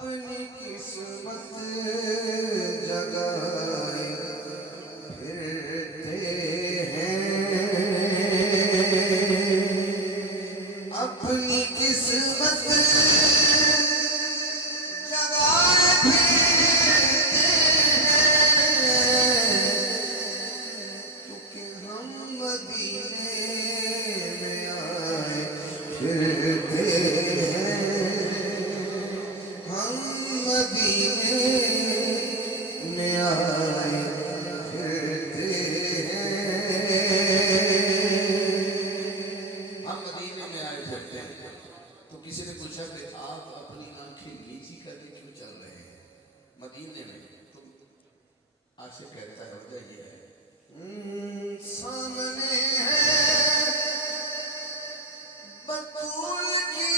اپنی قسمت جگائے پھرتے ہیں، اپنی قسمت جگائے پھرتے ہیں، کیونکہ ہم مدینے میں آئے پھرتے ہیں، مدینے میں آئے پھرتے ہیں، ہم مدینے میں آئے پھرتے ہیں۔ تو کسی نے پوچھا کہ آپ اپنی آنکھیں نیچی کر کے کیوں چل رہے ہیں مدینے میں؟ تو عاشق کہتا ہے وجہ یہ ہے، سامنے ہے بطول کی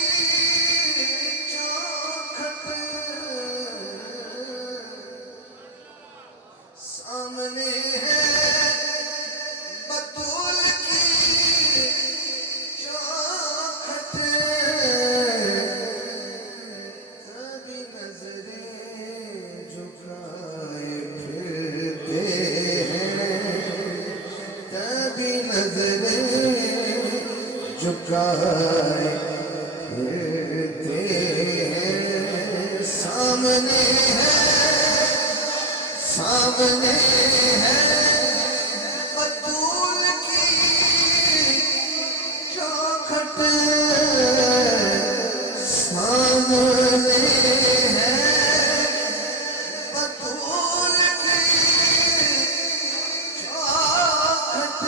سامنے ہے بطول کی چوکھٹ، سبھی نظریں جھکائے پھرتے ہیں، سبھی نظریں جھکائے پھرتے ہیں، سامنے ہے، سامنے ہے بطول کی چوکھٹ، سامنے ہے بطول کی چوکھٹ،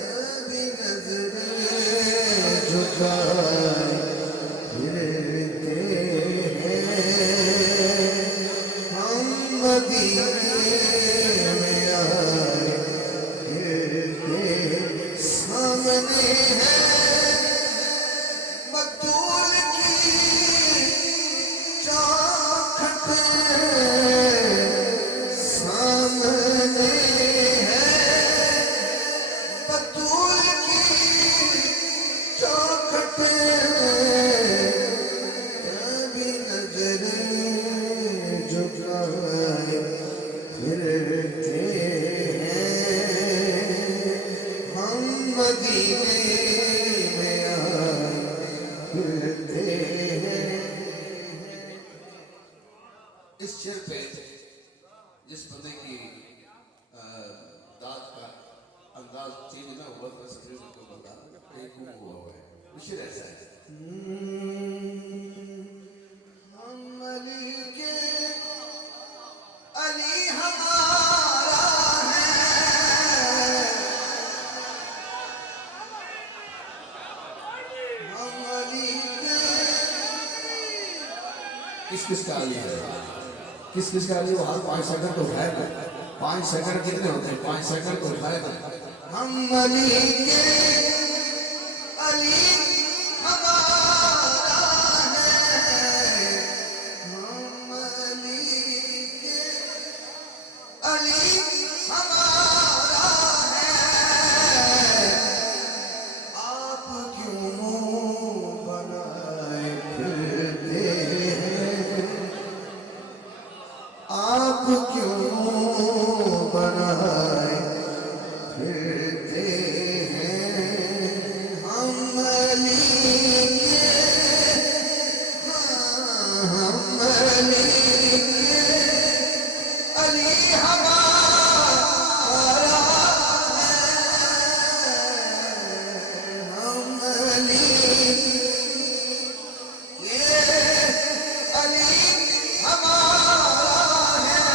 کبھی نظریں جھکائے پھرتے ہیں، مدینے میں آئے پھرتے، سامنے ہے بطول کی چوکھٹ، سامنے ہے بطول کی چوکھٹ، کبھی نظریں جھکائے پھرتے ہیں، ہم مدینے میں آئے پھرتے ہیں۔ اس شعر پہ جس بندے کی داد کا انداز چینج نہ ہوا بس کو بتا ایک ہوا ہے، وہ شعر ایسا ہے، ہم علی کے علی ہمارا ہے، ہم علی کے، کس کا علی ہے، کس کا علی؟ وہ ہر 5 سیکنڈ تو اٹھائے گا، 5 سیکنڈ کتنے ہوتے ہیں؟ 5 سیکنڈ تو اٹھائے گا، ہم علی کے علی آپ کیوں بنائے پھرتے ہیں، ہم علی کے، ہم علی کے علی ہمارا ہے، ہم علی کے علی ہمارا ہے،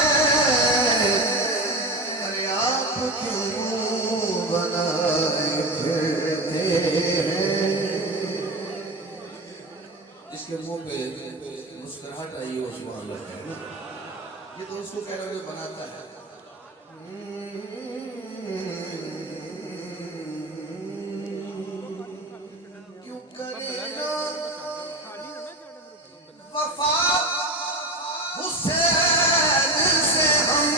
ارے آپ کیوں بنائے پھرتے ہیں؟ جس کے منہ پہ مسکراہٹ آئی ہے اس کو اللہ ہے، یہ تو اس کو کہہ رہا ہے بناتا ہے، کیوں کرے گا وفا حسین سے ہم،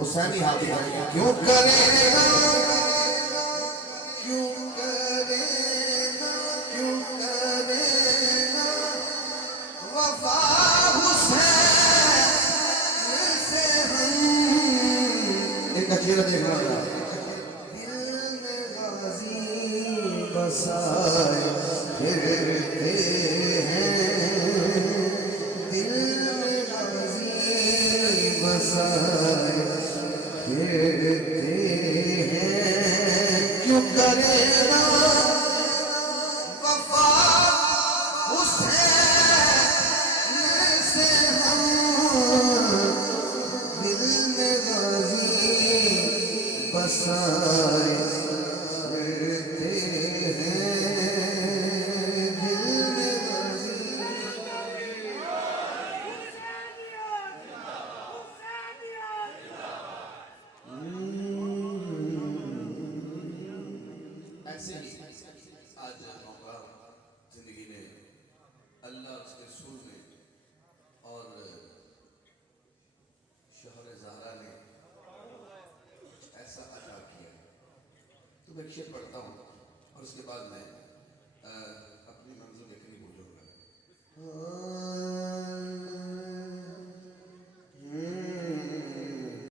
حسینی ہاتھی کرے گا، کیوں کرے گا، کیوں کرے گا، کیوں کرے بسائے پھرتے ہیں دل میں غازی بسائے پھرتے ہیں کیوں کرے نا وفا حسین سے ہم دل میں غازی بسائے پھرتے ہیں دل میں غازی ایسے ہی آج موقع زندگی نے اللہ اس کے رسول نے اور شوہر زہرا نے ایسا عطا کیا تو میں ایک شعر پڑھتا ہوں اور اس کے بعد میں